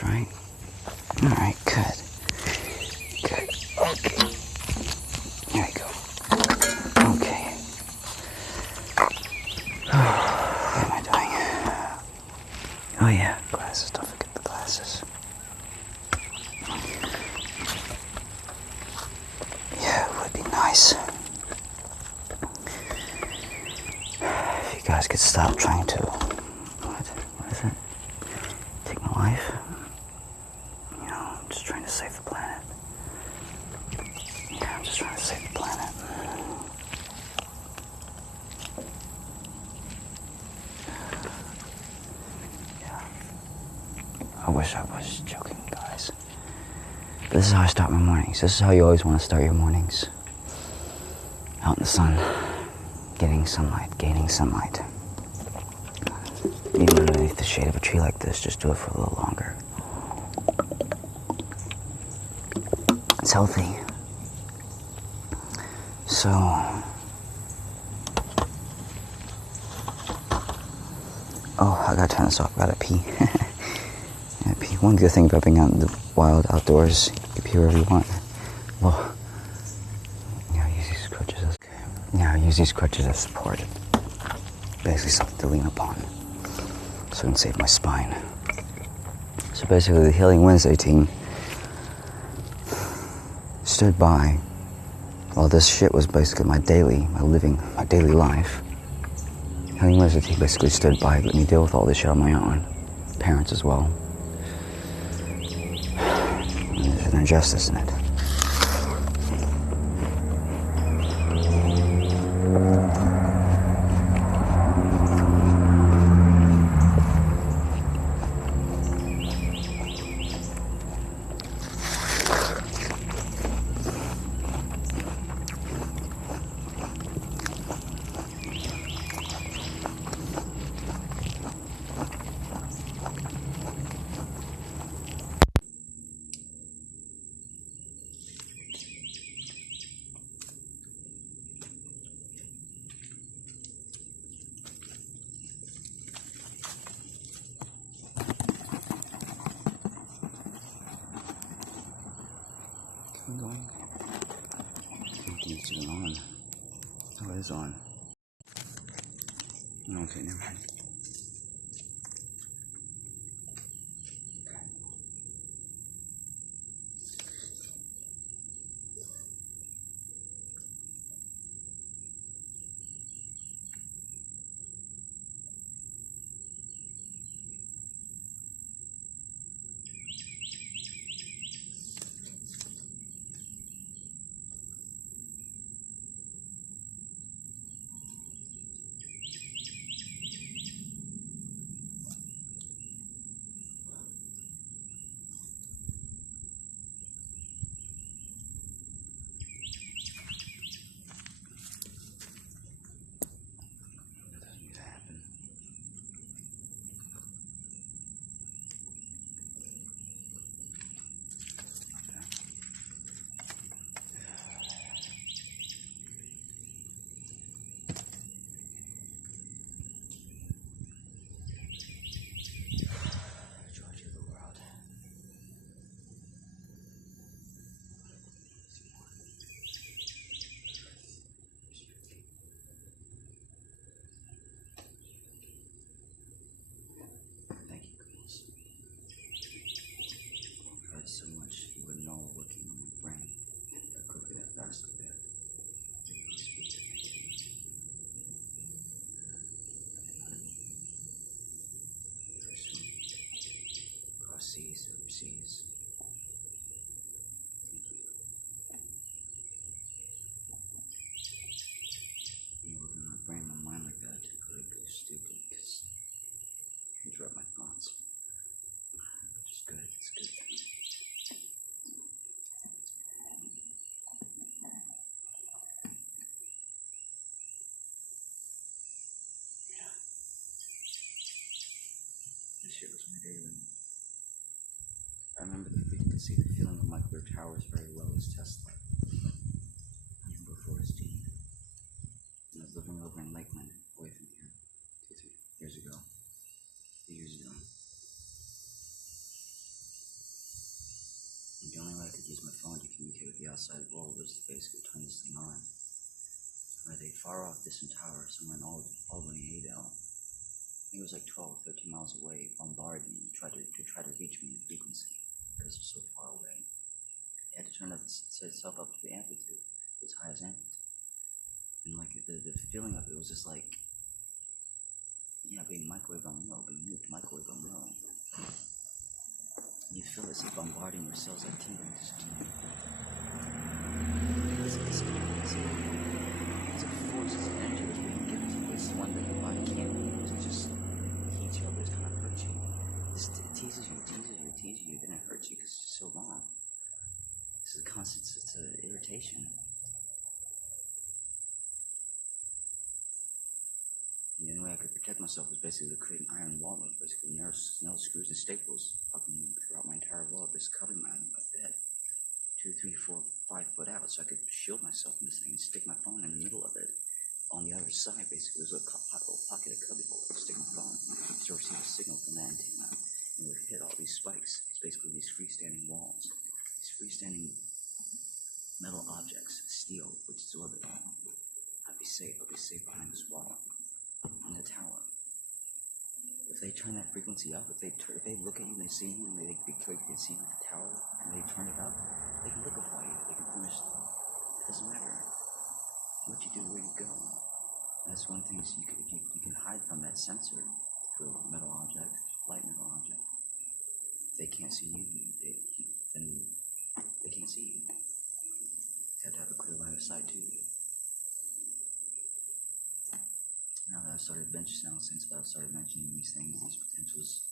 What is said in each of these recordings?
this, right? Alright, good. Good. Okay. There we go. Okay. What am I doing? Oh yeah, glasses. Don't forget the glasses. Yeah, it would be nice if you guys could stop trying to... What is it? Take my life? You know, I'm just trying to save the planet. Yeah, I'm just trying to save the planet. Yeah. I wish I was joking, guys. But this is how I start my mornings. This is how you always want to start your mornings. Out in the sun. Getting sunlight, gaining sunlight. Even underneath the shade of a tree like this, just do it for a little longer. It's healthy. So, oh, I gotta turn this off. I gotta pee. Pee. One good thing about being out in the wild outdoors, you can pee wherever you want. Well, yeah, I use these crutches as support. Basically something to lean upon, so I can save my spine. So basically, the Healing Wednesday team stood by while this shit was basically my daily life. Healing Wednesday team basically stood by, let me deal with all this shit on my own. Parents as well. And there's an injustice in it. Going. I don't think it's even on. Oh, it is on. Okay, never mind. So much you wouldn't know working on my brain that quickly, that fast like that. Across seas, overseas. Thank you. You working on my brain, my mind like that, it could go stupid because you interrupt my thoughts. Which is good, it's good. I remember the feeling of my clear towers very well as Tesla. Even before his team. I was living over in Lakeland, away from here, 2-3 years ago. use my phone to communicate with the outside world, which is basically turn this thing on. At a far off distant tower somewhere in Albany, Adel, I think it was like 12, 13 miles away, bombarded me to try to reach me in the frequency, because it was so far away. It had to turn itself up to the amplitude, its highest amplitude. And like the feeling of it was just like, yeah, being microwave on low, being nuked, microwave on low. You feel this bombarding your cells like tingling. It's a force, it's an energy that's being given to you. It's one that your body can't use. It just heats you up, it kind of hurts you. It teases you, then it hurts you because it's so long. It's a constant, it's an irritation. And the only way I could protect myself was basically to create an iron wall, like basically nail screws and staples throughout my entire wall, just covering my bed. 2, 3, 4, 5 foot out, so I could shield myself from this thing and stick my phone in the middle of it. On the other side, basically, there's a little pocket, a cubby hole, I could stick my phone to receive a signal from the antenna, and it would hit all these spikes. It's basically these freestanding walls, these freestanding metal objects, steel, which absorb it all. I'd be safe behind this wall, in the tower. If they turn that frequency up, if they look at you and they see you, and they can see you at the tower, and they turn it up, they can liquefy you, they can finish. It doesn't matter what you do, where you go. And that's one thing, is you can hide from that sensor through a metal object, light metal object. If they can't see you, then they can't see you. You have to have a clear line of sight to you. Now that I've started since I've started mentioning these things, these potentials,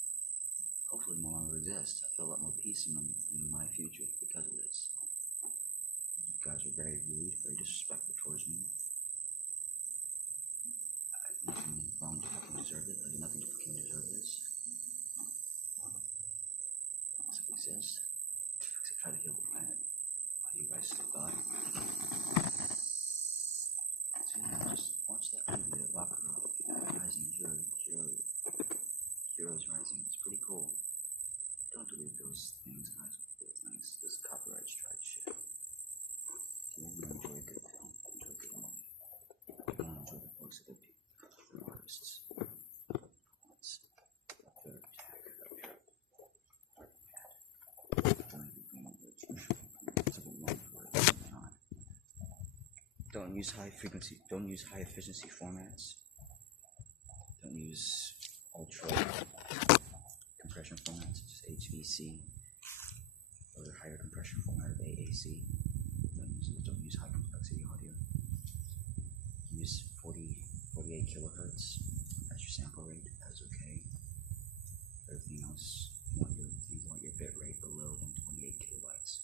hopefully no longer exist. I feel a lot more peace in my future because of this. You guys are very rude, very disrespectful towards me. I did nothing wrong to fucking deserve it. I did nothing to fucking deserve this. Except exist. Except try to heal the planet. Why do you guys still die? So yeah, just watch that movie, Vakura Rising, Heroes Rising. It's pretty cool. Don't delete those things, guys. Those things, this copyright strike shit. If you want to enjoy a good film, enjoy a good movie. If you want to enjoy the books of good people, the artists. It's a third tag up here. Don't use high frequency, don't use high efficiency formats. Don't use ultra compression formats, just HVC, or the higher compression format of AAC. Don't use high complexity audio. Use 48 kilohertz as your sample rate. That's okay. Everything else, you want your bit rate below 128 kilobytes.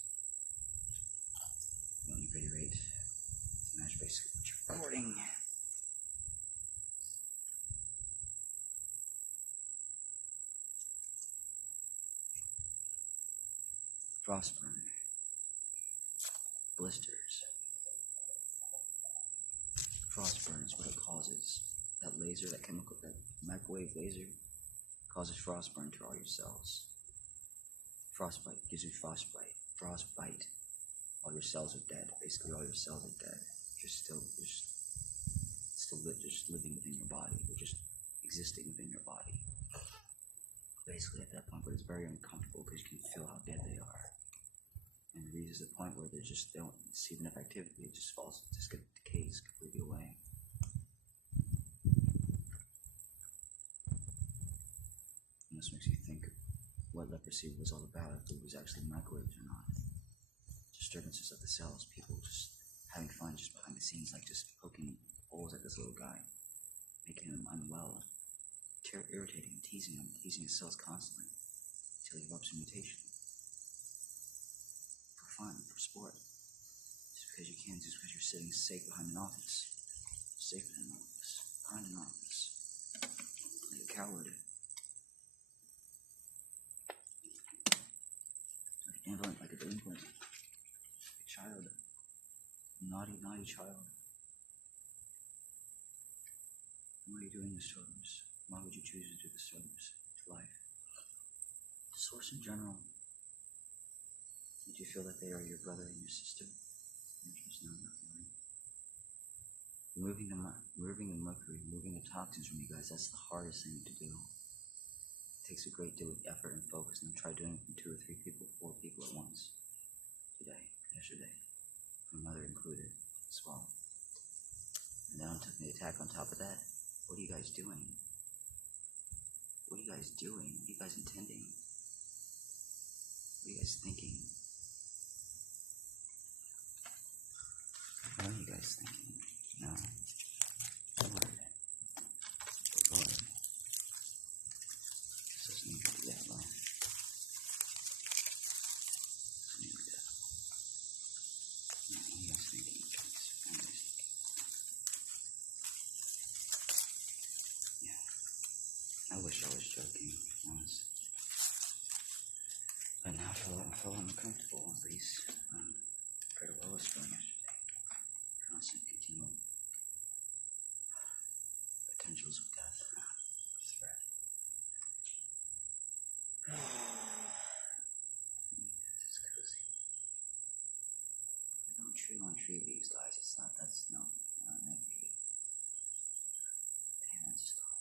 You want your bit rate to match basically what you're recording. Frostburn, blisters. Frostburn is what it causes. That laser, that chemical, that microwave laser causes frostburn to all your cells. Frostbite gives you frostbite. All your cells are dead. Basically, all your cells are dead. You're still living within your body. You're just existing within your body. Basically, at that point, but it's very uncomfortable because you can feel how dead they are. And it reaches the point where they don't see enough activity. It just decays completely away. And this makes you think of what leprosy was all about, if it was actually microwaved or not. Disturbances of the cells, people just having fun just behind the scenes, like just poking holes at this little guy, making him unwell, irritating, teasing his cells constantly, until he develops a mutation. For fun, for sport. Just because you can, just because you're sitting safe behind an office. Safe in an office. Behind an office. Like a coward. Like a delinquent. A child. A naughty child. Why are you doing this to others? Why would you choose to do this to others? To life. To source in general. Did you feel that they are your brother and your sister? No, not really. Removing the mercury, removing the toxins from you guys, that's the hardest thing to do. It takes a great deal of effort and focus, and try doing it from 2 or 3 people, 4 people at once. Today, yesterday, my mother included as well. And then on the attack on top of that, what are you guys doing? What are you guys doing? What are you guys intending? What are you guys thinking? What are you guys thinking? No. Lord. Lord. This doesn't need to be that low. What are you guys thinking? Yeah. I wish I was joking, honest. But now I feel uncomfortable, at least. Compared to what I was feeling yesterday. Constant, continual potentials of death. Threat. This is cozy. Don't chew on tree leaves, guys. It's not, that's not meant for you. Damn, that's stop.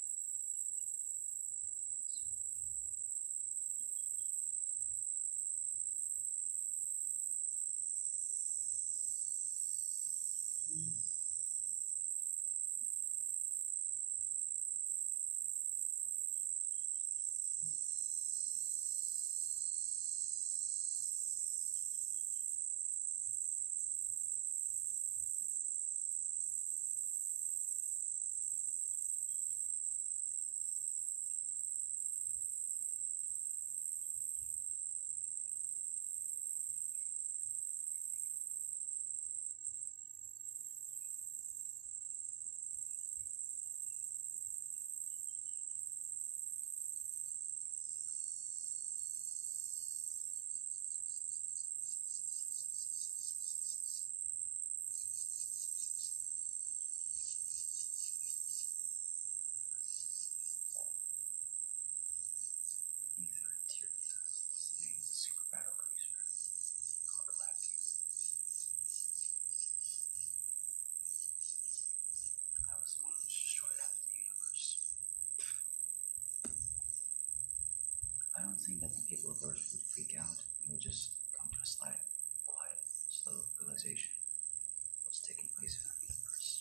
I don't think that the people of Earth would freak out. It would just come to a slight, quiet, slow realization of what's taking place in our universe.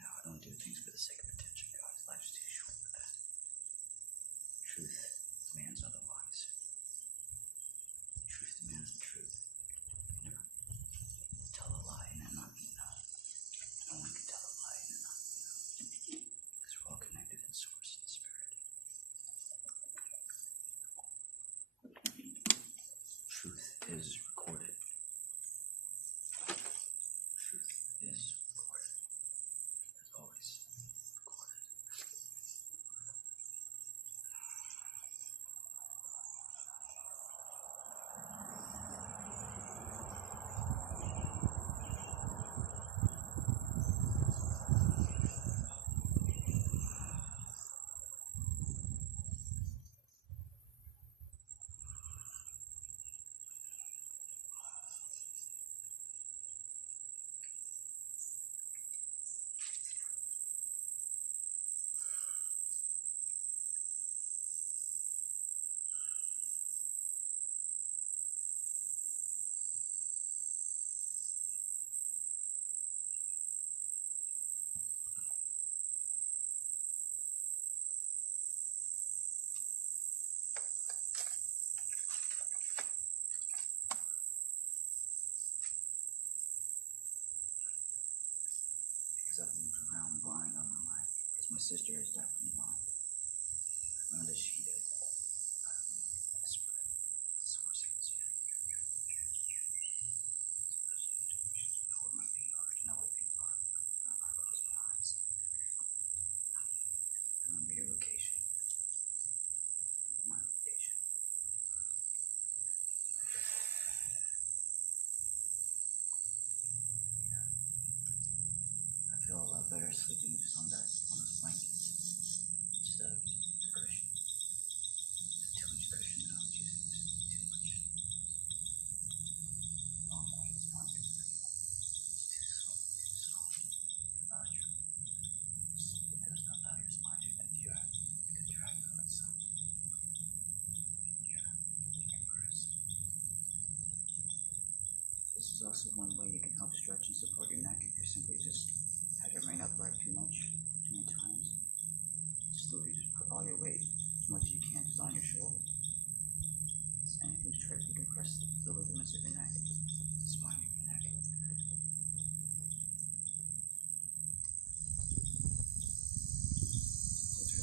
Now, I don't do things for the sake of attention, guys. Life's too short for that. Truth demands otherwise. Truth demands the truth. You know, tell a lie and it not be known. No one can tell a lie and it not be known. Because we're all connected in source and spirit. Truth is recorded. Truth is recorded. As always, recorded. Because I've moved around blind on my mind. Because my sister is definitely blind. None that she did. I don't know. The spirit. The source of the spirit. To know where my feet are. To know where things are. Whenever I close my eyes. I remember your location. My location. I feel a lot better sleeping just on those blankets instead of the cushion. The 2-inch cushion that I was using was too much. Also, one way you can help stretch and support your neck if you simply just had your brain upright too many times. Slowly just put all your weight, as much as you can, just on your shoulder. Just anything to try to decompress the ligaments of your neck, the spine of your neck.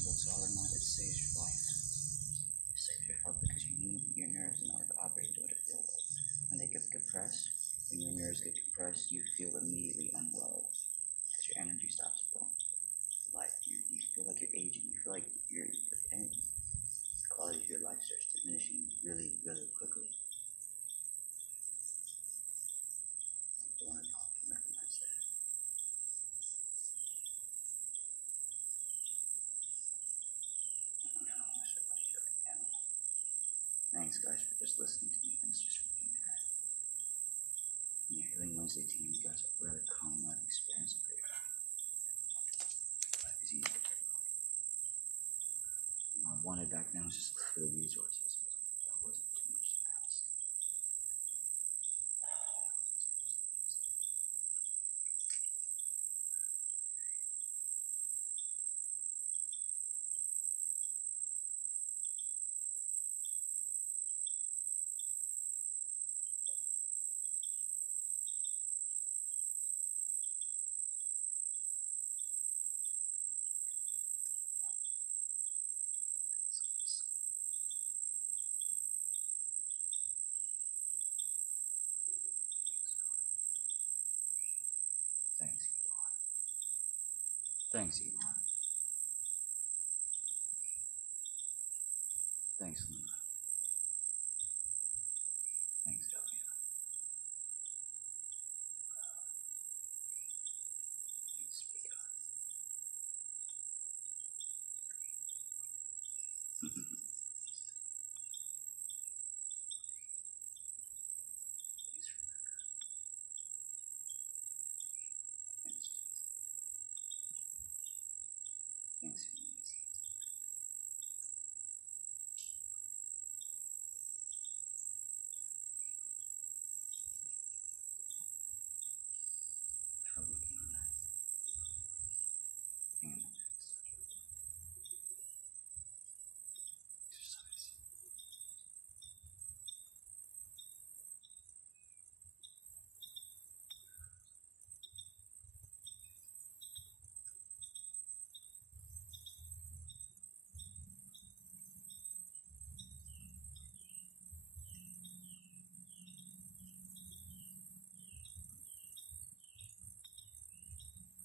What's all in mind, it saves your life. It saves your health because you need your nerves in order to operate to feel well. When they get compressed, when your nerves get compressed, you feel immediately unwell because your energy stops flowing. Like you feel like you're aging. You feel like your energy, the quality of your life starts diminishing really, really quickly. I don't want to recognize that. No, I was joking. Thanks, guys, for just listening to me. Thanks just for being there. In your Healing Wednesday team, you guys have a rather calm life experience. Life is easy. I wanted back then was just for the resources. That wasn't too much to ask. Thanks, Elon. Thanks, Elon. Thanks, Luna. Thanks, Delia. Thanks, Speaker. Thanks, Rebecca. Thanks, thanks, Elise. Try working on that. And exercise.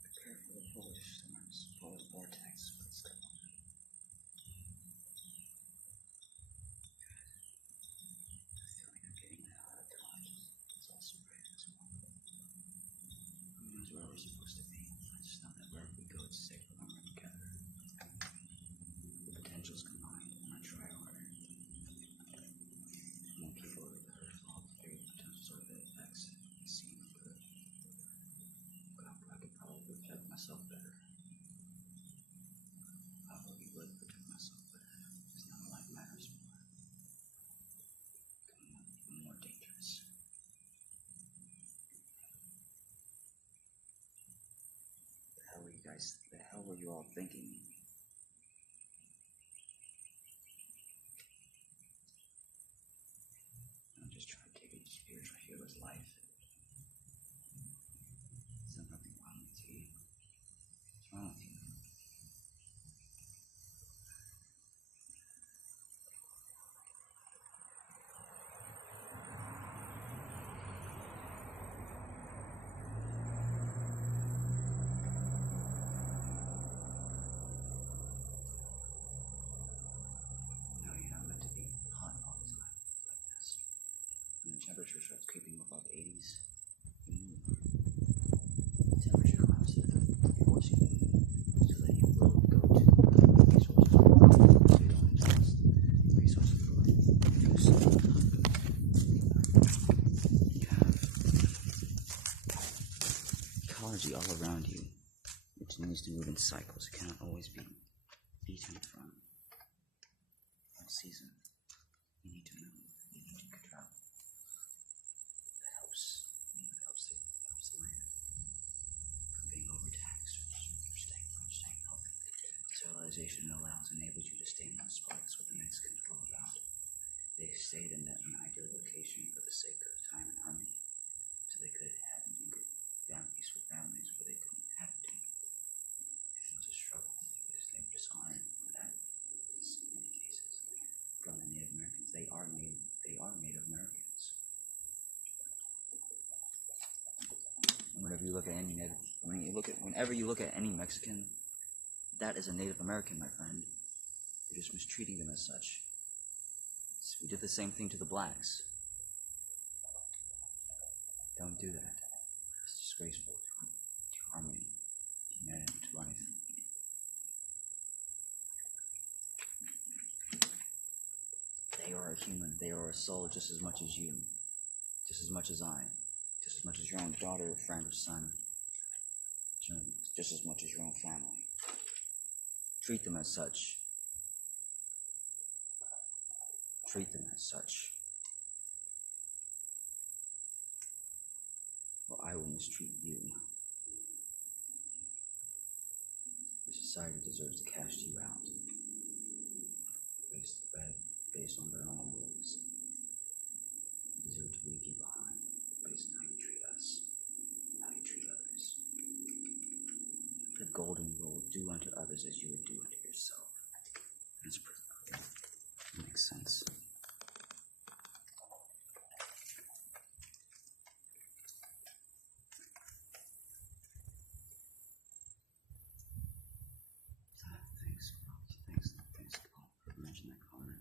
Prepare for the polar storms, polar vortex, what's going on. I feel like I'm getting out of touch. It's also great as well. Who knows where we're supposed to be? I just know that wherever we go, it's safe when we're together. The potential's combined when I try harder. More people are better all the very potentials are the effects seem good. But I could probably protect myself better. Probably would protect myself better. Because now life matters more. Becoming more dangerous. The hell were you all thinking? I'm just trying to take a spiritual healer's life. There's nothing wrong with you. What's wrong with you? No, you're not meant to be hot all the time like this. When the temperature starts creeping above 80s, you move. The temperature climbs to the forcing you so that you will go to resources so you don't exhaust resources for use. You have ecology all around you, which needs to move in cycles. It cannot always be beaten from all season. You need to move. You need to control. That helps. civilization enables you to stay in one spot. That's what the Mexicans were all about. They stayed in an ideal location for the sake of time and harmony, so they could have families with families where they didn't have to. It was a struggle because they were dishonored for that in many cases from the Native Americans. They are Native Americans. And whenever you look at any Mexican, that is a Native American, my friend. You're just mistreating them as such. We did the same thing to the blacks. Don't do that. It's disgraceful to harmony, to humanity, to life. They are a human. They are a soul just as much as you, just as much as I, just as much as your own daughter, friend, or son, just as much as your own family. Treat them as such. Treat them as such. Or I will mistreat you. The society deserves to cast you out based on their own rules. They deserve to leave you behind based on how you treat us, and how you treat others. The golden rule: do unto others as you would do unto yourself. That's pretty cool. That makes sense. Thanks for mentioning that comment.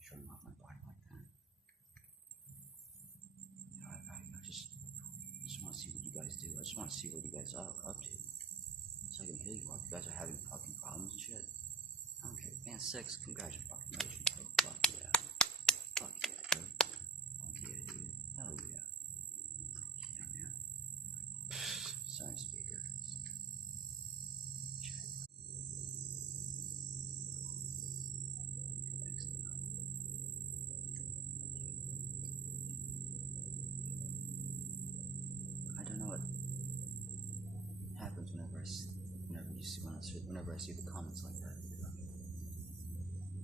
Showing off my body like that. You know, I just want to see what you guys do. I just want to see what you guys are up to. So I can heal you all. You guys are having fucking problems and shit. I don't care. Man, 6, congratulations, fucking nation, bro. Fuck yeah. Fuck yeah, bro. Fuck yeah, dude. Hell yeah. Yeah, man. Sorry, speaker. I don't know what happens whenever I see the comments like that.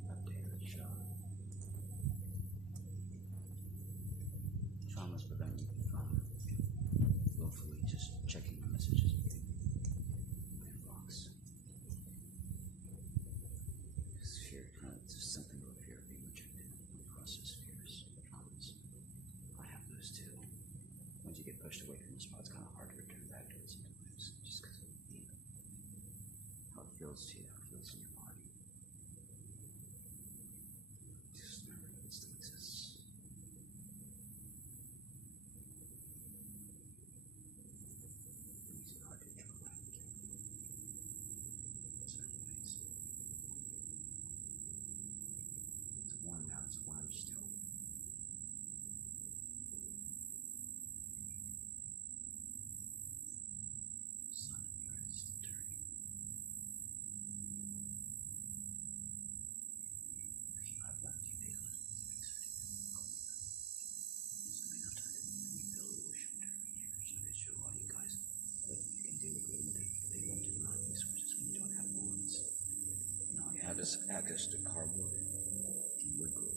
Update the show. Traumas prevent me from willfully just checking the messages in my inbox. It's fear, it's just something about fear of being rejected. We process fears, traumas. I have those too. Once you get pushed away from the spot, it's kind of hard to return back to it sometimes, just because of how it feels to you, how it feels in your body. Just remember that it still exists. It makes it hard to draw back again. In certain ways. It's warm now, it's warm still. Sun and the earth is still turning. If you have that, you feel it. It's gonna be enough time to make me feel a little shorter every year, so they show all you guys that you can deal with the limited amount of resources when you don't have ones. And all you have is access to cardboard and wood glue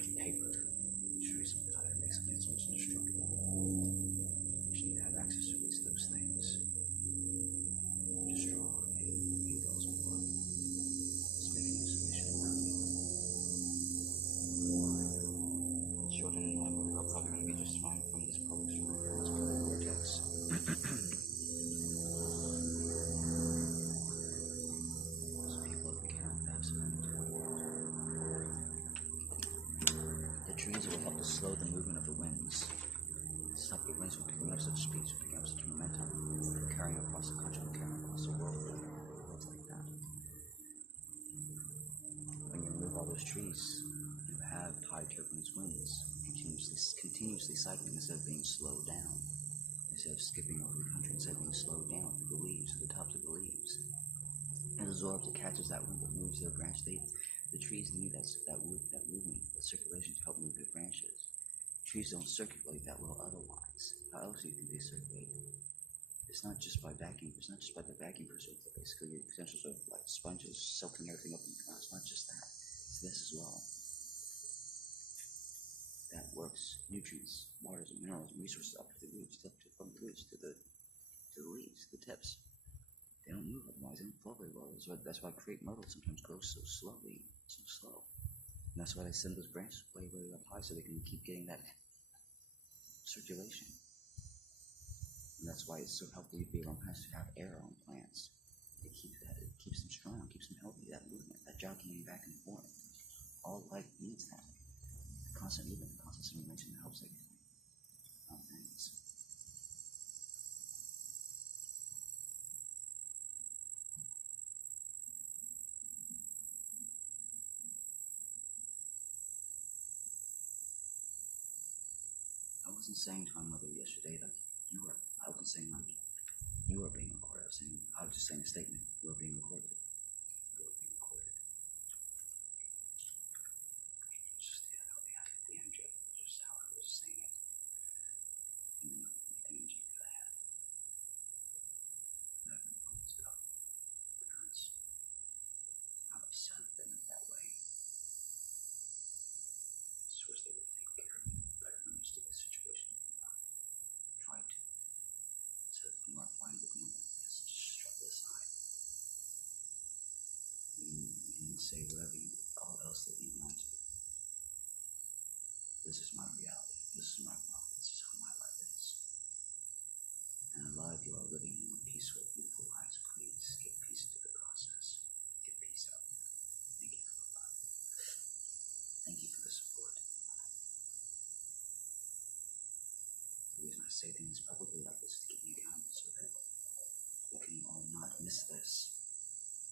and paper. I'll show you something how to make something that's almost indestructible. You need to have access to at least those things. Just draw eight bells more. Just make an excavation around you. Jordan and I are probably going to be just fine from this public storm or this polar vortex. Most people have encountered that the trees will help to slow the movement of the winds. Stop the winds from picking up such speeds, from picking up such momentum, from carrying across the country, and carrying across the world. It's like that. When you remove all those trees, you have high turbulence winds, continuously cycling instead of being slowed down. Instead of skipping over the country, instead of being slowed down through the leaves, through the tops of the leaves. It absorbs, it catches that wind that moves their branch. The trees need that movement, that circulation to help move their branches. Trees don't circulate that well otherwise. How else do you think they circulate? it's not just by vacuum. It's not just by the vacuum process. Basically, your potentials are like sponges soaking everything up in the ground. It's not just that. It's this as well. That works nutrients, waters, and minerals, and resources up to the roots, from the roots to the leaves, the tips. They don't move otherwise. They don't flow very well. That's why crepe myrtle sometimes grows so slowly, so slow. And that's why they send those branches way, way up high so they can keep getting that circulation. And that's why it's so healthy to be around plants, to have air on plants. It keeps them strong, keeps them healthy. That movement, that jockeying back and forth. All life needs that. The constant movement, the constant stimulation helps everything. All things. I wasn't saying to my mother yesterday that I wasn't saying like you were being recorded. I was just saying a statement. You were being recorded. You were being recorded. It's just the energy, just how I was saying it. And the energy that I had. That influenced our parents. I upset them in that way. Just wish they would take care of me better and understood the situation. Tried to. So I'm not fine with me like this. Just shove it aside. And say whatever all else that you want to. This is my reality. This is my world. This is how my life is. And a lot of you are living in peaceful, beautiful lives. Please get peace to the process. Get peace out there. Thank you for the love. Thank you for the support. The reason I say things publicly like this is to keep you accountable so that we can all not miss this.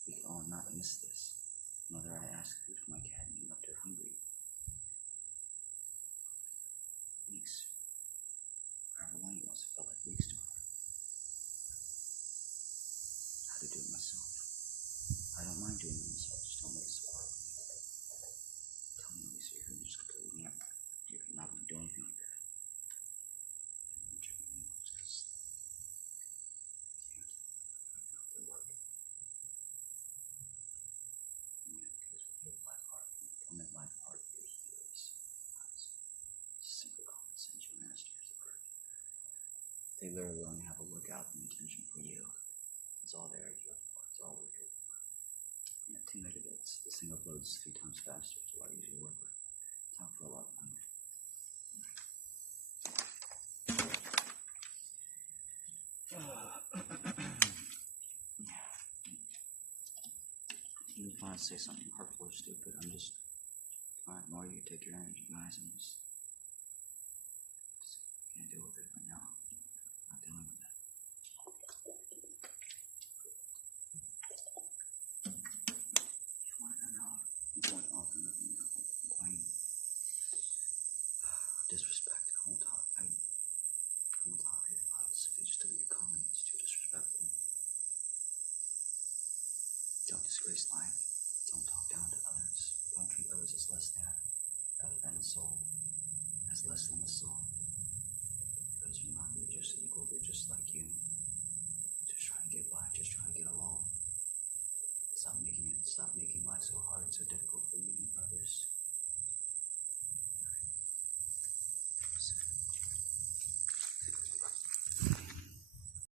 We can all not miss this. Mother, I asked food for my cat and you left her hungry. Weeks. However long it was, it felt like weeks to her. I had to do it myself. I don't mind doing it myself, just don't make it so hard. Tell me, Lisa, you're just completely not going to do anything like that. I'm not sure what you know, because you have to work. Because we live life hard. Don't make life hard for your healers. Simple common sense, your masters of earth. They literally only have a lookout and intention for you. It's all they're here for. It's all we're here for. And at 2 megabits, this thing uploads 3 times faster, so I usually work with. Talk for a lot of money. Even if I want to say something hurtful or stupid, I'm just trying to ignore you, take your energy, guys, and just can't deal with it right now. I'm not dealing with that. You want to know? You want to offer nothing now. Complain. Disrespect. I won't tolerate it. If it's just to be a comment, it's too disrespectful. Don't disgrace life. Don't talk down to others. Don't treat others as less than a soul. As less than a soul. Because you're not, they're just equal, they're just like you. Just trying to get by, just trying to get along. Stop making life so hard, so difficult for you and for others.